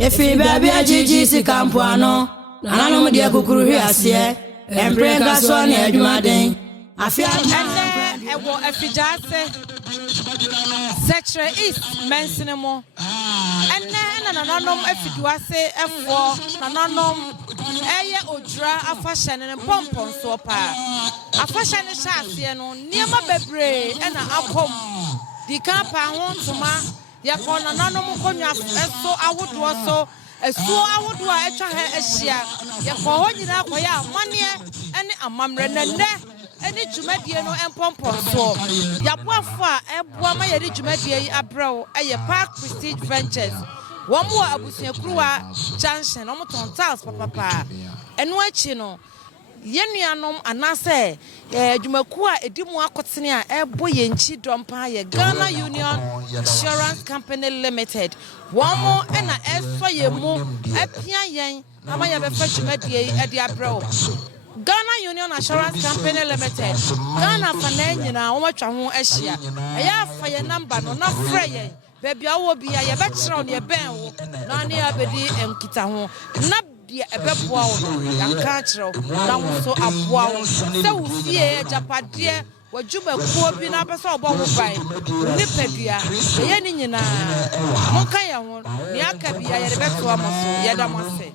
Efi baby ajiji si kampuano nananom de kukuru hwiase emprega so na adwumaden afia ewo afijase Secretary East mensinemo enne nananom afiduase efo nananom eye odra afahye ne pompon so pa afahye ne hyase no niema bebre na akom dikapa ho ntoma yakona nananom konwa eso awodo so esu awodo a etwa ha ahia yakọ ho nyina akoya amane ene amamre nenne eni dwumadie no empompo so yaboafo a eboa ma yedi dwumadie yi abrew eye Park Prestige Ventures womo abusuakuruwa junction omo tontals papa enu achi no yenuanom anase dwumaku a edimu akotene a ebo yenchi dompa ye Ghana Union Insurance Company Limited womo ena eso yemu apia yen ama ya befa dwumadie yi edi abrew Ghana Union Insurance Company Limited Ghana fananyina womatwa ho ahia eya fa ye number no na frɛ ye baby awo bia ye betrew ne ben wo na ne abedi enkita ho na dia ebeboa wo yanka kyerɛw na wo so aboa wo sɛ wo fie japade wadwuma kuo bi na bɛsɛ ɔbɔ wo bai nipadua ye ne nyina monka ye ho ne aka bia ye beto amoso ye da mose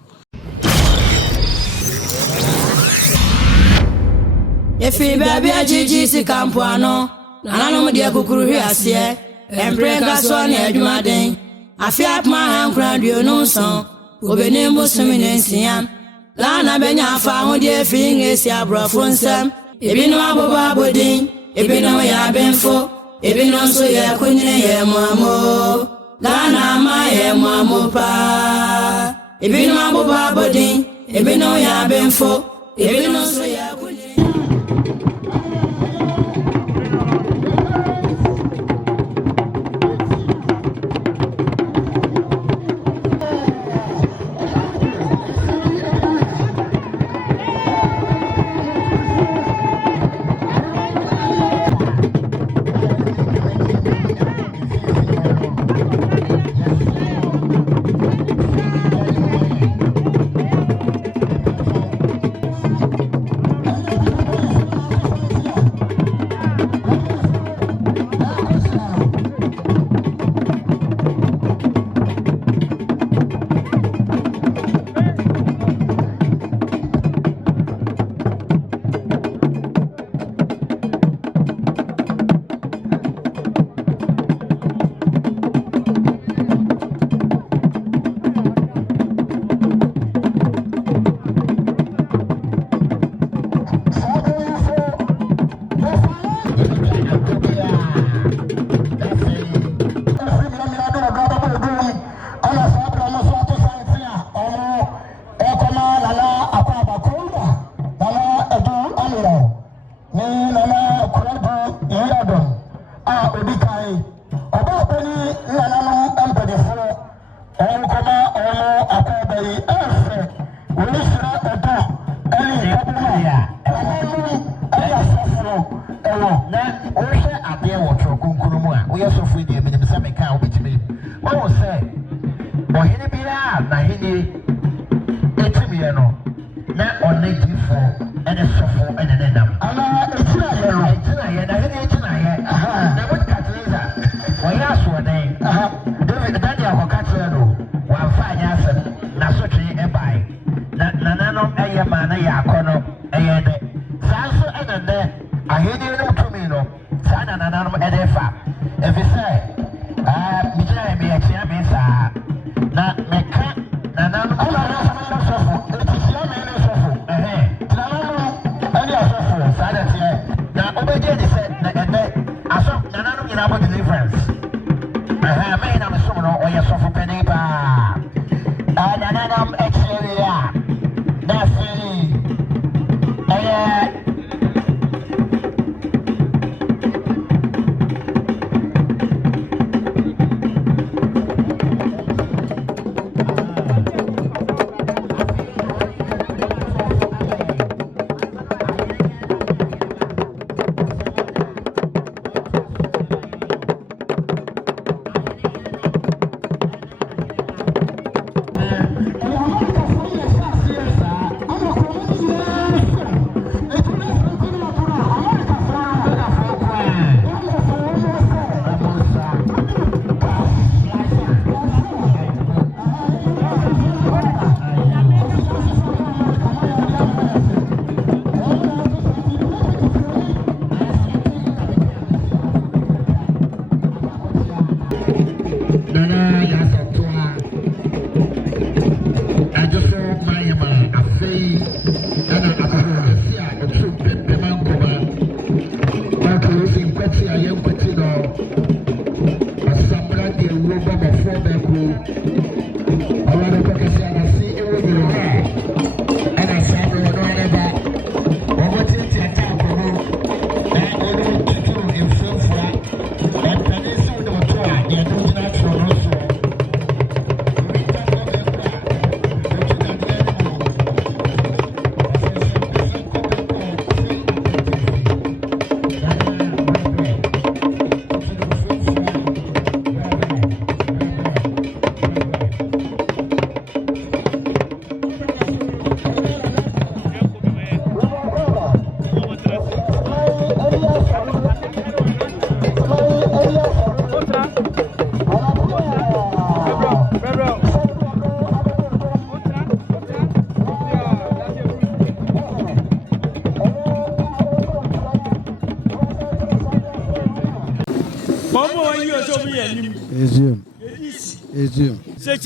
Efi baby ajiji si kampuano nananom de kukuru hwiase emprega so na adwumaden afia ma hankra duonu so obenim bosumi nensia Ghana benya fa ho de fi ngesi abrofo nsam ebinu aboba bodin ebinu ya benfo ebinu so ya kunyine ye muamo Ghana ma ye muamo pa ebinu aboba bodin ebinu ya benfo ebinu so ya kunyine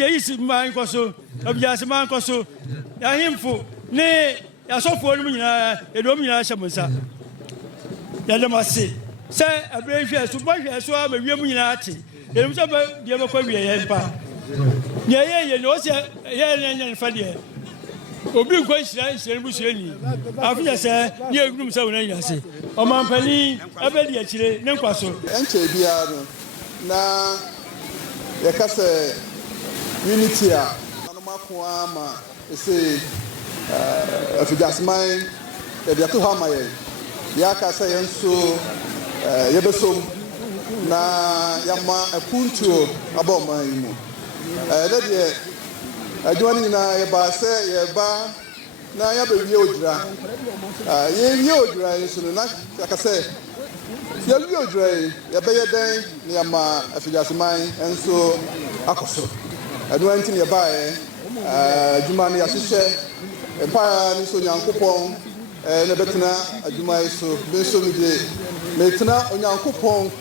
Is mine so, of Yasman Coso, Yahimfo, nay, I saw for me, a domina Shamusa. Yadamasi, say, a brave year, so much as well, a Yamunati, there was about the other Empire. Yea, you know, and Fadia. Obi question, say, Busini. After say, near Groom Sauna, say, or Mampani, a belly actually, no question. And na yakase unity a anomakwa ama ese afijasman e bia to ha maye yakase yenso yebesom na yama apuntuo aboma yimu de de adwani na yeba se yeba na yabewie odura ye odura yeso na yakase Yalu odrai yabeye den nyama afijasman enso akoso adwanti ne bae adwuma ne yahyehyɛ empa ni so nyankopɔn na betena adwuma so benso mi de metena onyankopɔn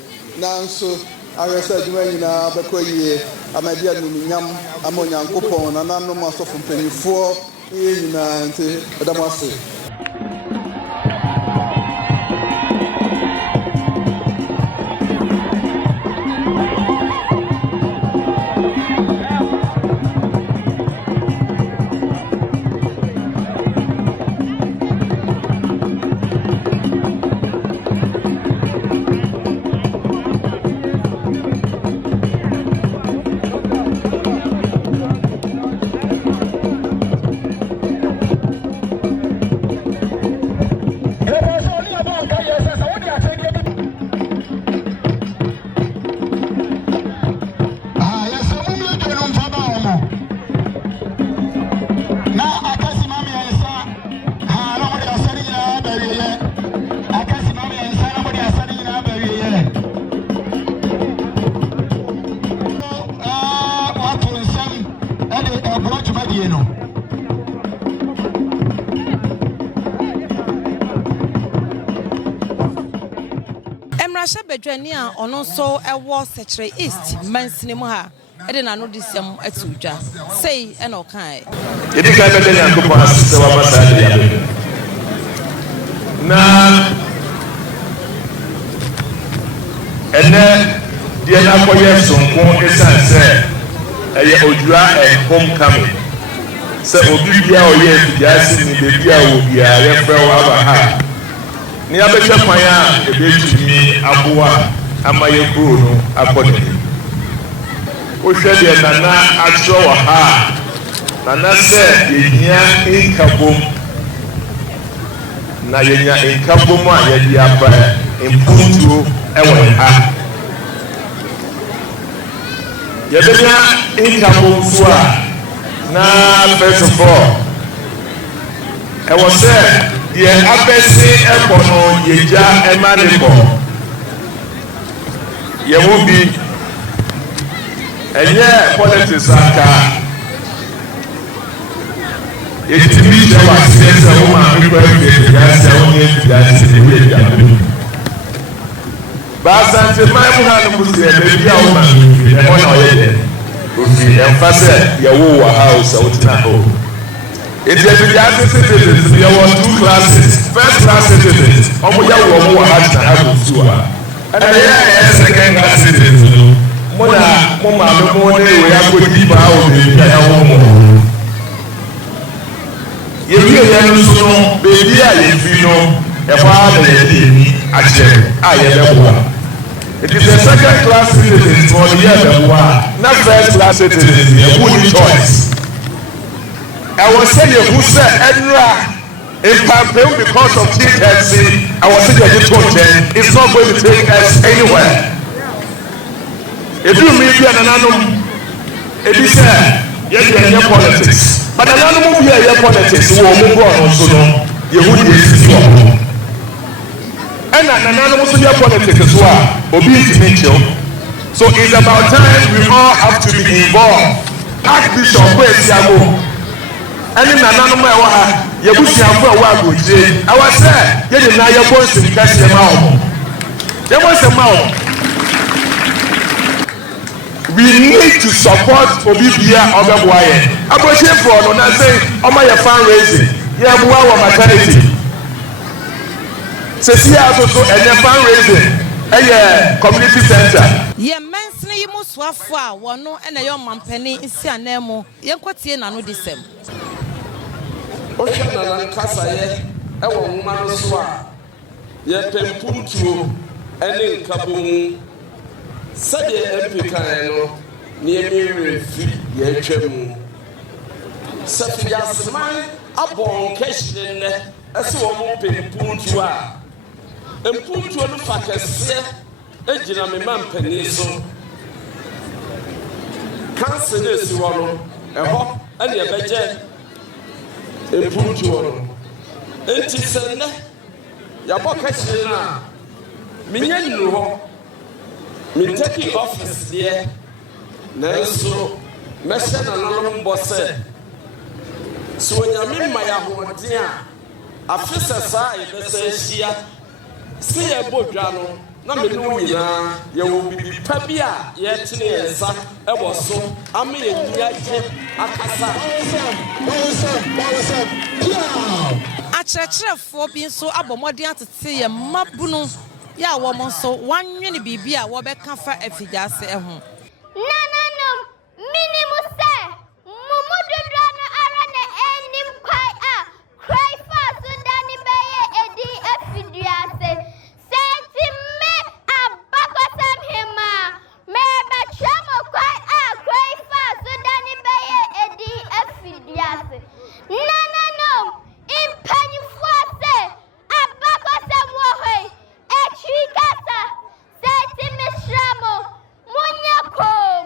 na nso aresa adwuma nyina bekɔ yie amadia no nyam ama onyankopɔn na nanom asɔfo mpanyifo nyina nte adamase Bedwani a ono so ewo sechere east mansinimu ha e de nano disem atudwa sei e na okan e di kai bedwani ankopo asese wa basade ya na ene die na koye sonko esanse eye odura e homecoming se obi bia oye biase ni bebia wo bia refre wa ba ha ni abetwa kwan a ebetumi aboa amaye kuro no akɔde o hwɛ de nana atro wa ha nana sɛ yenya inkabom na yenya inkabom a yɛde aba impuntuo ɛwɔ ha yɛbɛnya inkabom so a na first of all ɛwɔ sɛ ye abesi ekono yeja emaniko ye wo bi enye politics aka etimi je wa sese wo ma bi kwa bi ya se wo ni ya se bi ya ba sante mai mu ha no musu e bi ya wo ma bi e mo na oye de o fi emphasize ye wo wa house o tina ho. It's a citizens, there were two classes. First class citizens, Omoya Womo had to have two. And the second class citizens, Mona, Mama, maame mo ne we akodi ba o be bia ya wo mo ye wie ya no so no be bia ye fi no e fa da ye di ni ache a ye be boa. It is a second class citizen for the year be boa na first class citizen ye who need choice. I was saying who said Edra in campaign because of TFC, I was saying it's not going to take us anywhere. If you meet an anonymous, it is yes, politics. But an anonymous here, politics, who will move on also, you would be and an anonymous in your politics as well, obedient to nature. So it's about time we all have to be involved. Archbishop, where's Yamo? And in another way, you wish you have a while with Jay. I was there, you didn't know your voice to catch them out. There was a mouth. We need to support Obibia Obebuaye. I was here for when I say, oh my fundraising, you have one maternity. Cecilia also and your fundraising, a community center. Ye mensini yimu swafwa wano ene yo mampeni isi anemo ye kwatie nanu disem. Osha na nkasa ye ewo nwuma no so a ye pempuntuo ene nkabomu sade MP kan no ne emire fi ye twam safi asman abon kashire ne ese wo mo pempuntuo a empuntuo no fakese ejina me mampani so kanse ne si wo no eho ene ebeje epuntuo enti sene ya boka china minye nnu ho mi take office there na so mesha na no mbose so nyame ma ya hoden a afisa sa ebesa hia se ye bodwa no na me no nyina ye wo bibi pa bia ye tene yensa ebo so ame ye nya je akasa Akyerɛkyerɛfoɔ bi nso abɔmmɔden atete yɛ mmabunu yɛ a wɔn nso wɔanwene biribi a wɔbɛka fa afidase ho. Nananom minimu sɛ mumu dodoɔ no ara na anim kwai a kraifa so da ne bɛyɛ edi afiduase sɛnti me abakɔsɛm hema mɛbɛtwa mo kwai a kraifa so da ne bɛyɛ edi afiduase nananom impanyufoɔ sɛ abakɔsɛm wɔ hɔ yi akyi kasa sɛnti mesrɛ mo munya kom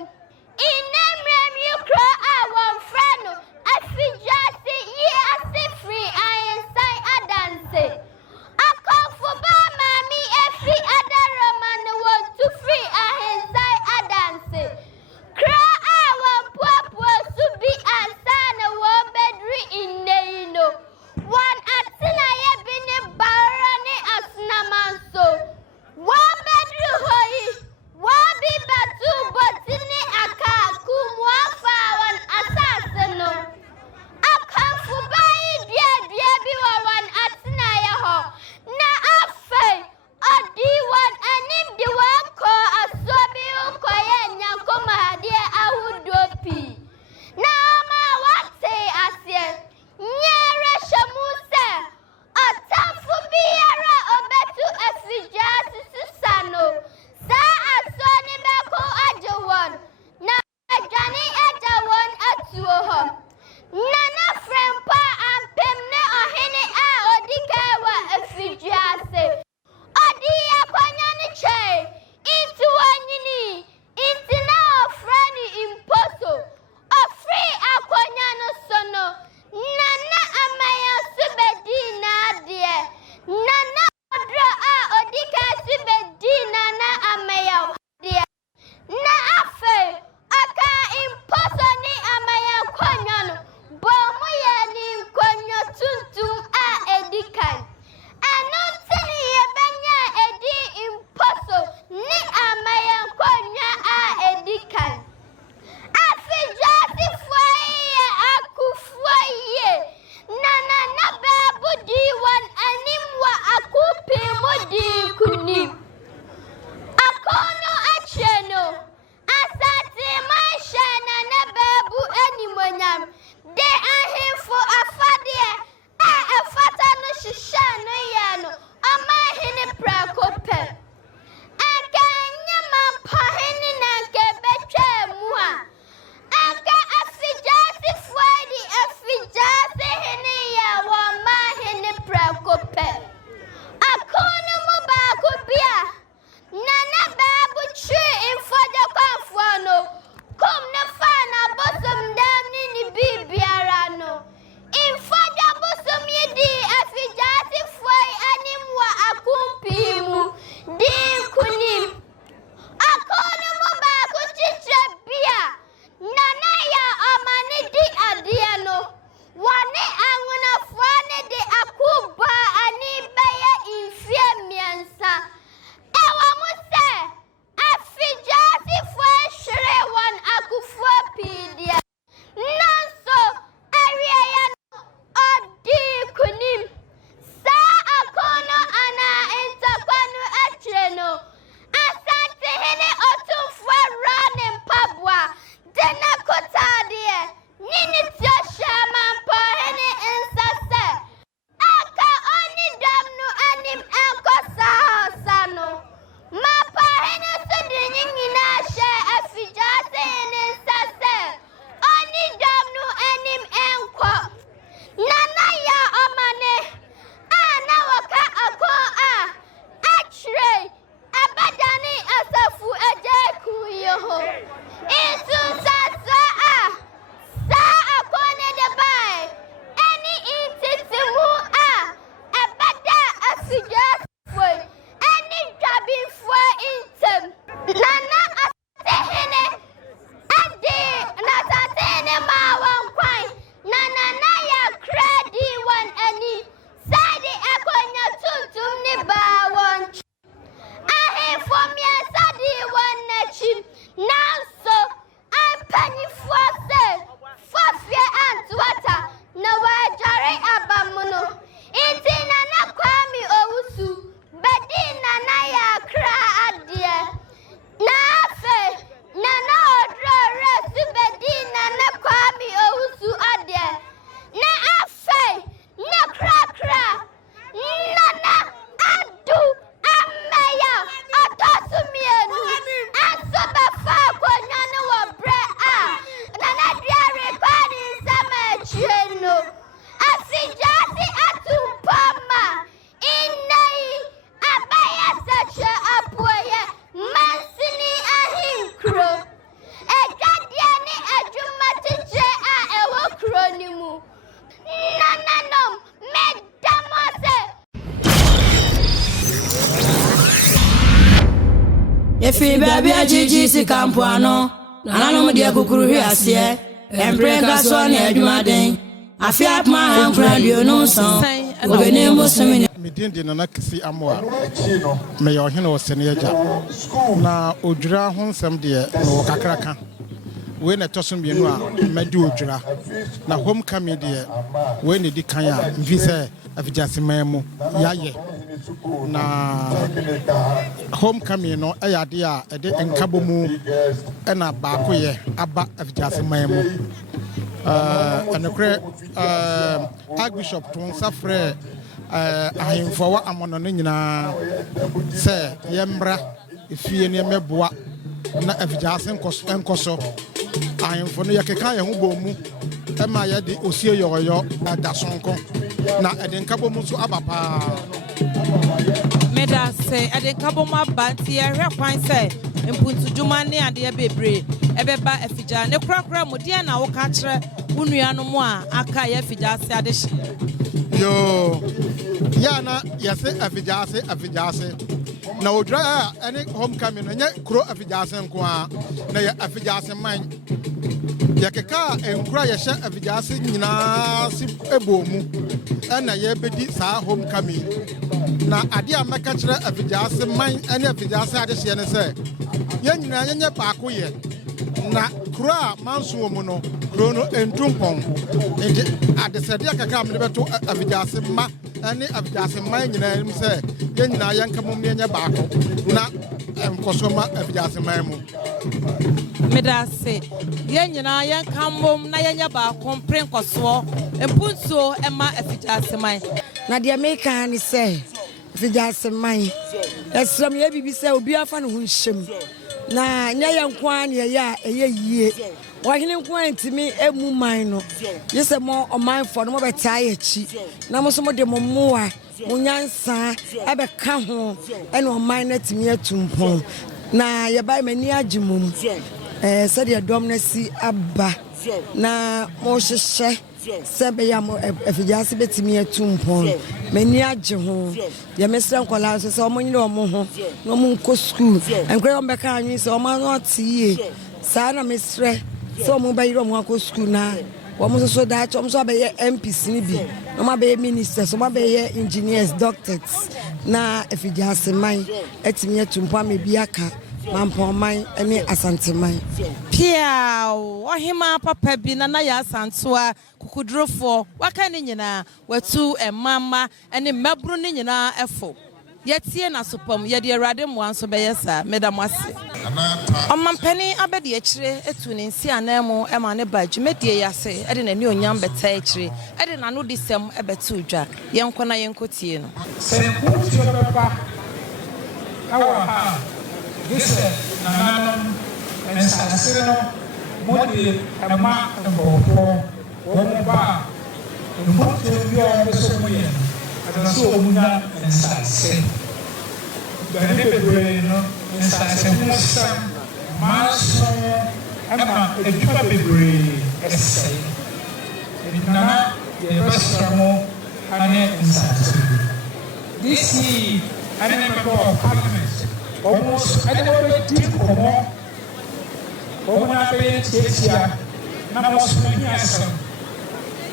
nanso ampanyinfoɔ sɛ fɔfie antoata na wɔadware aba mu no nti Nana Kwame Owusu bɛdi Nana Yakra adeɛ na afei Nana Odrɔre su bɛdi Nana Kwame Owusu adeɛ na afei na krakra Nana Adu Ameya Otosumienu anso bɛfa akonnwa no wɔ berɛ a Nana Diare kwani nsɛm akyire no afigyase atumpama inai abaya sɛkyɛ apoyɛ mansini ahenkuro ɛgyadeɛ ne adwuma kyekyere a ɛwɔ kuro no mu nananom medamo sɛ Efi baby ajiji si kampuano nananom de kukuru hwe aseɛ emprega so ne adwumaden afia pma hankra dio no so obenim bosumi medin Nana Kisi Amoa me yo hene osene agya na odwura ho nsɛm de no kakraka we na toso mienu a madi odwura na homecoming de we ne di kan a mfi sɛ afigyase mu yaye na homecoming no ayade a ede nkabomu na baako ye aba afigyase mu anokre Archbishop Ton Safre ahemfo amono no nyina sɛ yɛmbra efie ne meboa na afigyase nkoso ahemfo no yɛkeka yɛ ho bɔ mu ɛma yɛde osie yɔyɔ da sonko na ɛde nkabomu so aba paa meda se ɛde nkabomu aba nti yɛhwɛ kwan sɛ mpuntudwuma ne adeɛ bebree ɛbɛba afigya ne korakora mu deɛ na woka kyerɛ wo nuanom a aka yɛ afigyase ade hye yo yana yɛse afigyase na odwura a ɛne homecoming no nyɛ kuro afigyase nko a na yɛ afigyase man yɛkeka nkura yɛhyɛ afigyase nyinaa si ebo mu ɛna yɛbɛdi saa homecoming na ade a mɛka kyerɛ afigyase man ɛne afigyase ade hye ne sɛ yɛn nyinaa yɛnyɛ baako yɛ na kuro a manso mu no kuro no entumpɔn nti adesɛde akaka mede bɛto afigyase ma ɛne afigyase man nyinaa nim sɛ yɛn nyinaa yɛnka mom yɛnyɛ baako na nkɔso ma afigyase man mu meda se yɛn nyinaa yɛnka mom na yɛnyɛ baako mpre nkɔsoɔ mpuntuo ɛma afigyase man na deɛ meka ne sɛ afigyase man ɛsrɛm yɛ bibi sɛ obi afa ne ho nhyɛm na nya yɛ nko a ne yɛ a ɛyɛ yie wahene nko a ntimi emu man no yɛsɛ mo ɔmanfo no mo bɛtaa yɛ akyi na mo so mo de mo mmoa mo nyansa ɛbɛka ho ɛne ɔman no atimi atumpɔn na yɛbae mani agye mom sɛdeɛ dɔm no si aba na mo hyehyɛ sɛ bɛyɛ mo afigyase bɛtimi atumpɔn mani agye ho yɛmesrɛ nkɔlaa so sɛ ɔmo nyine ɔmo ho na ɔmo nkɔ school nkora ɔmo bɛka anwe sɛ ɔmo ano ɔte yie saa na mesrɛ sɛ ɔmo bɛyere ɔmo akɔ school na ɔmo nso daakye ɔmo nso abɛyɛ MPs ni bi na ɔmo abɛyɛ ministers ɔmo abɛyɛ engineers doctors na afigyase man atimi atumpɔn ama bi aka mampɔman ne asanteman pia ɔhema papa bi na yɛ asantoa kukudrofoɔ waka ne nyinaa watu ɛmama ne mmaburu ne nyinaa ɛfo yɛtie na sopam yɛde awurade mmoa nso bɛyɛ saa meda mo ase ɔmampani abɛde akyire etu ne nsi anan mu ɛma ne ba dwumadie yɛ ase ɛde n'ani onyam bɛta akyire ɛde n'ano de sɛm ɛbɛto dwa yɛnkɔ na yɛnkɔtie no sɛ wotuo bɛba ɛwɔ ha Gese nananom nsase no mode ɛma mbɔfoɔ wɔn ba mmotuo bi a wɔn so mu yɛ no adana so wɔn nya nsase gbɛne bebree no nsase ho nsɛm maaso ɛma adwuma bebree ɛsɛe nana yɛbɛsrɛ mo ane nsase DC ane member of parliament almost anybody did come on a tia na most many asem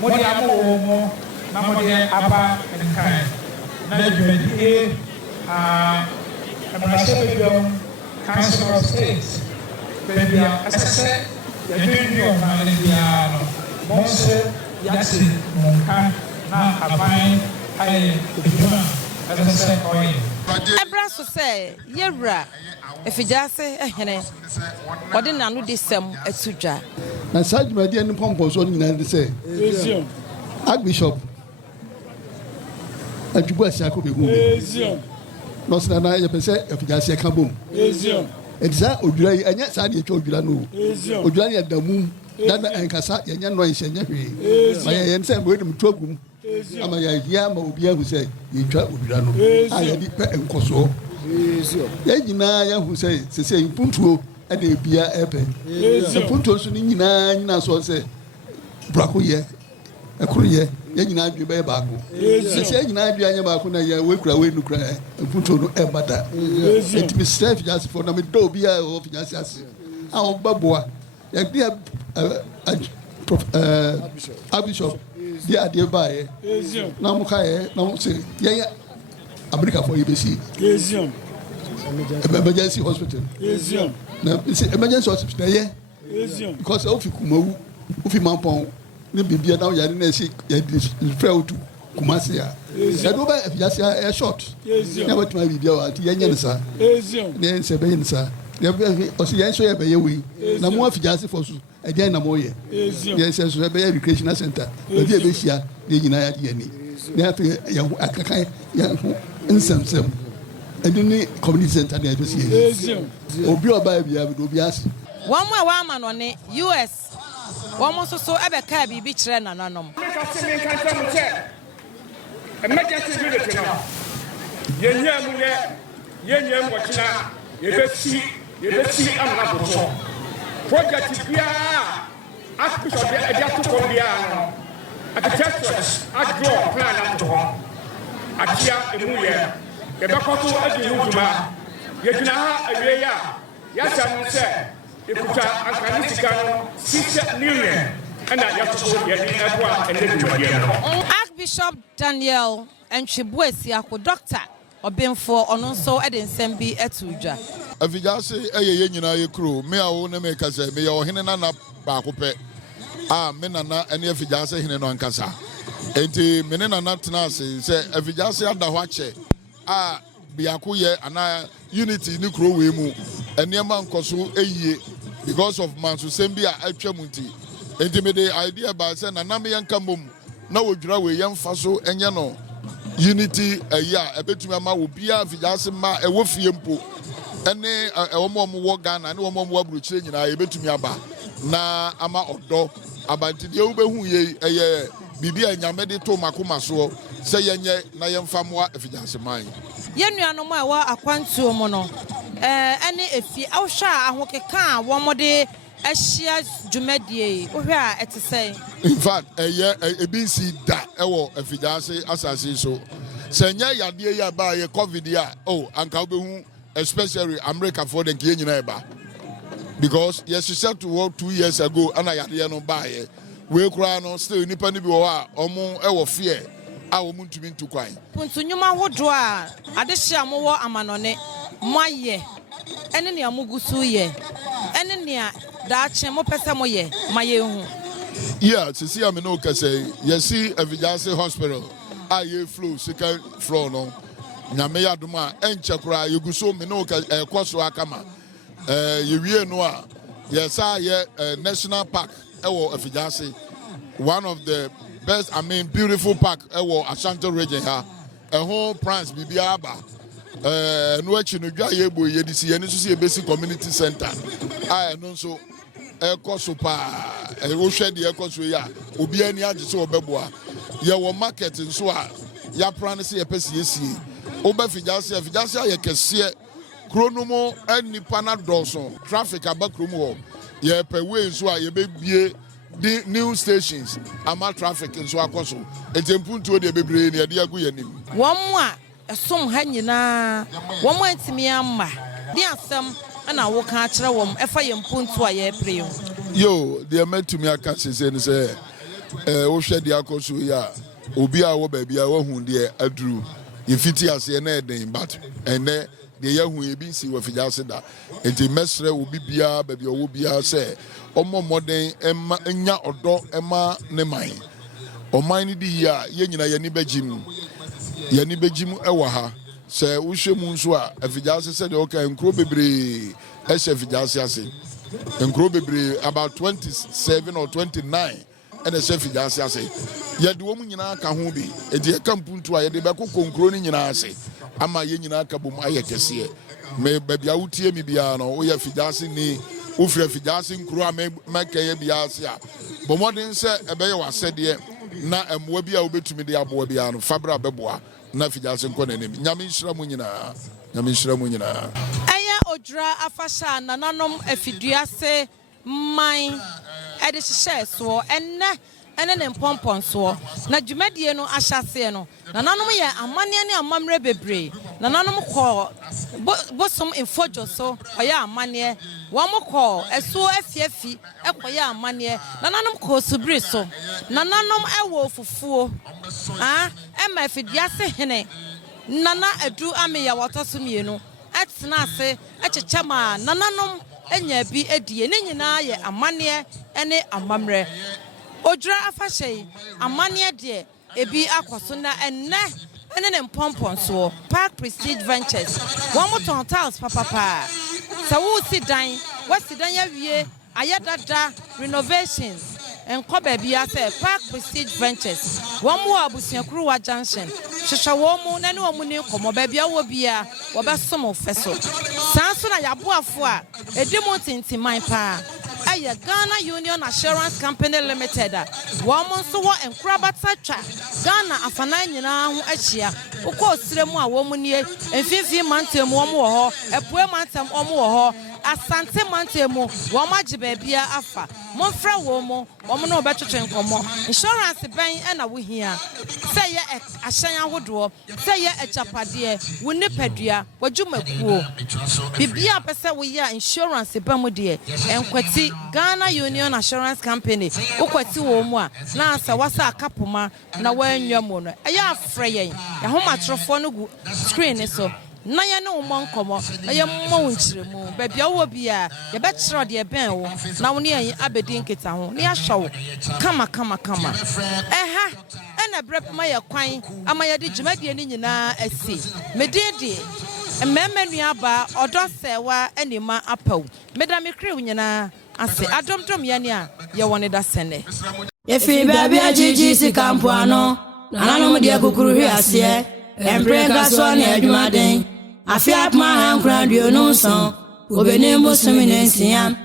mo de amo na mo de aba nkan na dwumadie Council of State baby, as I said, you're doing your man, Monster, Yassi, Monka, now I find I as I said, Ebra so say, Yebra, if you just say, what didn't I know this some at Suja? And such my dear Pompos on United say, Archbishop, and you was Jacobi. No, sir, I have said, if you just say, Kaboom. Exactly, and yet I told you, Ujani at the moon, that and Cassa, and your noise, and your my answer, wait him to I'm a idea, who say, you try Ujano. I had it and Coso. Yajina, who say, Punto, and a beer apple. The Punto Sunina, so say, Bracoye, a courier, Yajina, you bear back. The saying, I be a Bacuna, you wake away to cry, and Punto no ebata. It be safe just for them, do be of Yassas. Our Babua, Archbishop. They are nearby. Now, Mukai, now say, yeah, America for UBC. Emergency hospital. Emergency hospital, yeah. Because of Kumu, Ufimampon, Nibia now, Yanesi, fell to Kumasia. I don't buy if Yasia a shot. Never to my video at Yansa. Then Sabensa. Osiyanso ebe yewi na mo afijase fosu edia na mo ye yes so ebe educational center ebi ebe hia de nyina ya de ani na afi ya akakan ya nsamsam edini community center na ebe sie obi oba bia bi obi ase one more one man on US one more so ebe ka bibi kire nananom emergency military now yenya mu wachina yebesi amna boto project bia Archbishop Ediato Kombia architects draw plan am to atia emuye ebekoto adi huduma yegina ha awie ya chanu se ekuta ankani sika no 6 million and yato yedi ekwa enedumade Archbishop Daniel Enchibuesi ako doctor Obinfo ono so edensem bi etudwa Afijase eye nyina ye kro me awo na me kasa me ye ohene na na ba kope me nana ene afijase hene no ankasa enti me ne nana tenase se afijase ada ho ache biako ye ana unity ni kro we mu enema nkoso eyie because of manso sembi a atwamunti enti me the idea ba se nana me yanka mom na wodwura we yemfa so enye no unity ebetumi ama obia afijase ma ewo fie mpo ene omo wo Ghana ne omo wo abrochire nyina ebetumi aba na ama odo abantide ubehu ye eye bibia nyamede to makoma so se yenye na yemfamoa afijanseman yenuanom a wa akwantuo mo no ene efi awhwa ahokeka wo mode ahia dwumadie ohwe a etesei in fact ebinsi da ewo afijanse asase so senya yade ya ba ye covid ya anka ubehu especially America for the Kenya eba because yes she said to work 2 years ago and I had no buy we kura no still nipa ni bi wo a omo e wo fear a omo ntumi ntukwan puntu nyuma hodo a adehia mo wo amanone moaye ene ne amugusu ye ene ne da che mo pese mo ye maye hu yeah sisi am no kase yes Afijase hospital ye flow second floor no nyame yadoma enchekura yeguso me no ekoso akama yewie no a yesa ye national park ewo Afijase one of the best beautiful park ewo Ashanti region ha whole France bibia aba no achi no dwa ye bo ye disi ye ni so se basic community center no so ekoso pa wo hwe de ekoso ya obi ani age se obeboa ye wo market nso a ya plan se ye pese yesie Afijase ye kese kronomo anipa na doso traffic abakrom ho ye pewe nso a ye bebie the new stations ama traffic nso akoso entempuntuo de bebre ne de agu yanim wo mo a esom ha nyina wo mo antimi amma di asem na wo ka akere wo efa ye mpuntu a ye pre yo de metumi aka sese ne se wo hwe de akoso ya obi a wo ba bia wo hu de aduru yefiti ase na eden but ene de ye hu ebi si wa fijase da enti mesre obi bia ba bia wo bia se omo moden enya odo ema ne man oman ni di ya ye nyina ye ni begim ewa ha se wo hwemu nso a afijase se de o ka nkro bebre ehye fijase ase nkro bebre about 27 or 29 and a chef fijase ase ye de wo mu nyina ka ho bi enti e kampuntu a ye de be kokko nkro ni nyina ase ama ye nyina ka bom aye kese me babia wutie mi bia no wo ye fijase ni wo frɛ fijase nkro a me ye bia ase a bomodin se ebe ye wasede na emwa bia wo betumi de aboa bia no fabra beboa na fijase nko na nem nyame nhira mu nyina aya odra afasha nananom afiduase man ede hye so ene ne pompon so na dwumadie no ahyase no nananom ye amane ne amamre bebre nananom ko bosom infojo so oya amane wamko eso afiefi ekoya amane nananom ko subri so nananom ewo fufuo ema afiduase hene nana adu ameya watosumienu etna ase echechama nananom enya bi edie ne nyina ye amane ene amamre odra afahye amane de ebi akwaso na enne ne mpompon so Park Prestige Ventures womoton tiles papa sawu sidan wasidan ya wie ayedada renovations enko bia say Park Prestige Ventures womo abusiakuru wa junction hwehwe womo na ne womo ni komo bia wo bia wo besom feso sanso na yaboafo a edimu tintiman pa aya Ghana Union Assurance Company Limited womo so wo enkrabata twa Ghana afana nyina ho ahia ukọ siremu a womo nie emfifi mantem womo wo ho epue mantem womo wo ho asante mantemu womo agibe bia afa monfra womo no obetwetwe nkomo insurance ban na wo hia say ye ahyan ahodo say ye echapade wo nipadua wadwumakuo bibia pese wo ye insurance ban mu de enkwati Ghana Union Assurance Company ukwati wo mu a na asa wasa akapoma na wanwamo no eya afre yen ya ho matrofo no gu screen so na ye no mo nkomo na ye mo wonchiremu babia wo bia ye be kire de ben wo na wo ne yin abedi nketa ho ne ya hwawo kama eha ena brep ma ye kwan ama ye de djumadie ni nyina asi medede mmemmanu aba odosewa enima apaw medame kire nyina ase adomdom ya ne a ye woni da sene efi baby ajiji si kampo ano nananom de kukuru hwe ase emprega so ne adwumaden afia pma hankra dio no so obenim bosumi nsiam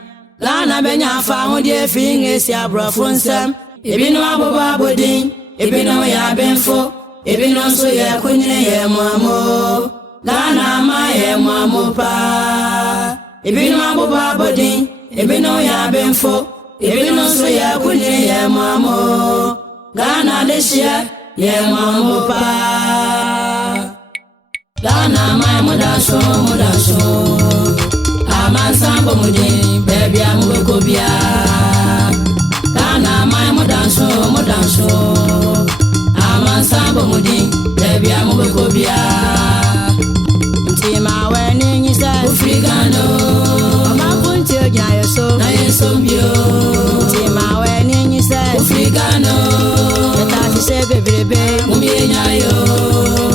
Ghana benya fa ho de finge si abrofo nsam ebino aboba bodin ebino ya benfo ebino so ye kunyine ye mwamo Ghana ma ye mwamo pa ebino aboba bodin ebino ya benfo ebino so ye kunyine ye mwamo Ghana desia ye mwamo pa Ghana ma mudaso Amansambo mudi baby amukobia Ghana ma mudaso Amansambo mudi baby amukobia Ntima weni nyisa ufrigano Amapunti ogya yeso na yesombio Ntima weni nyisa ufrigano Yatati se bebrebe mumienyayo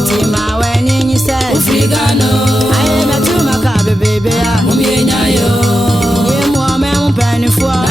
Ntima weni nyisa ufrigano Aye matuma ka bebebe ya mumienyayo Ye muame mpani fwa